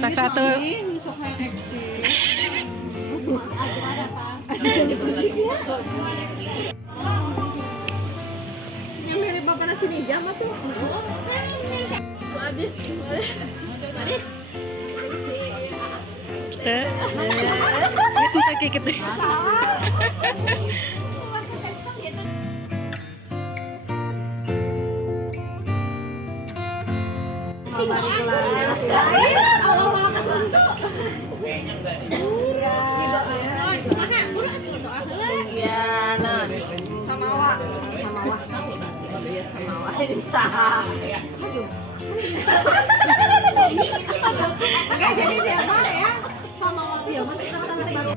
Sak satu. Yang mirip bapak nasi nija mah tuh. Adis. Teh. Geus teu kikitu. Jadi dia mana ya? Sama dia masih kesana baru.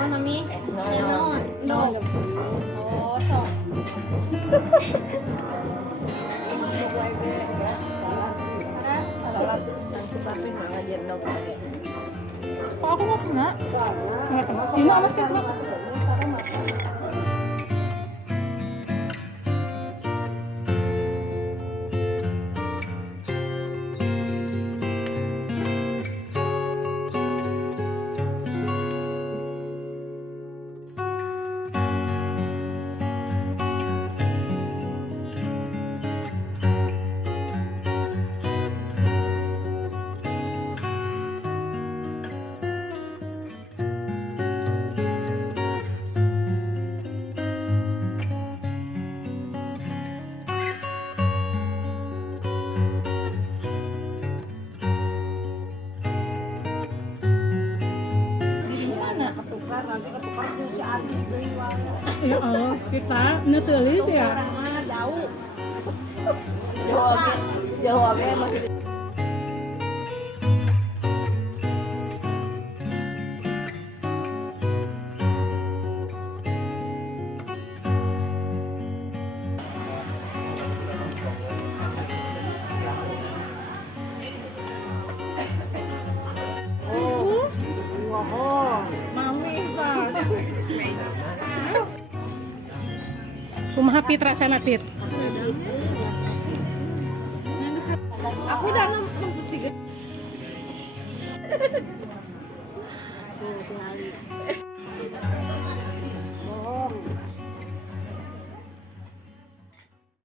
Oh, Mami. No. Oh, so. Kok aku nggak kena? Nggak kena. Ini awas kan? Ya Allah, kita netelis ya. Jauh. Jauh oke masih. Mami, Pak. Kumaha Pit rasana Pit? Aku udah 63. Tuh,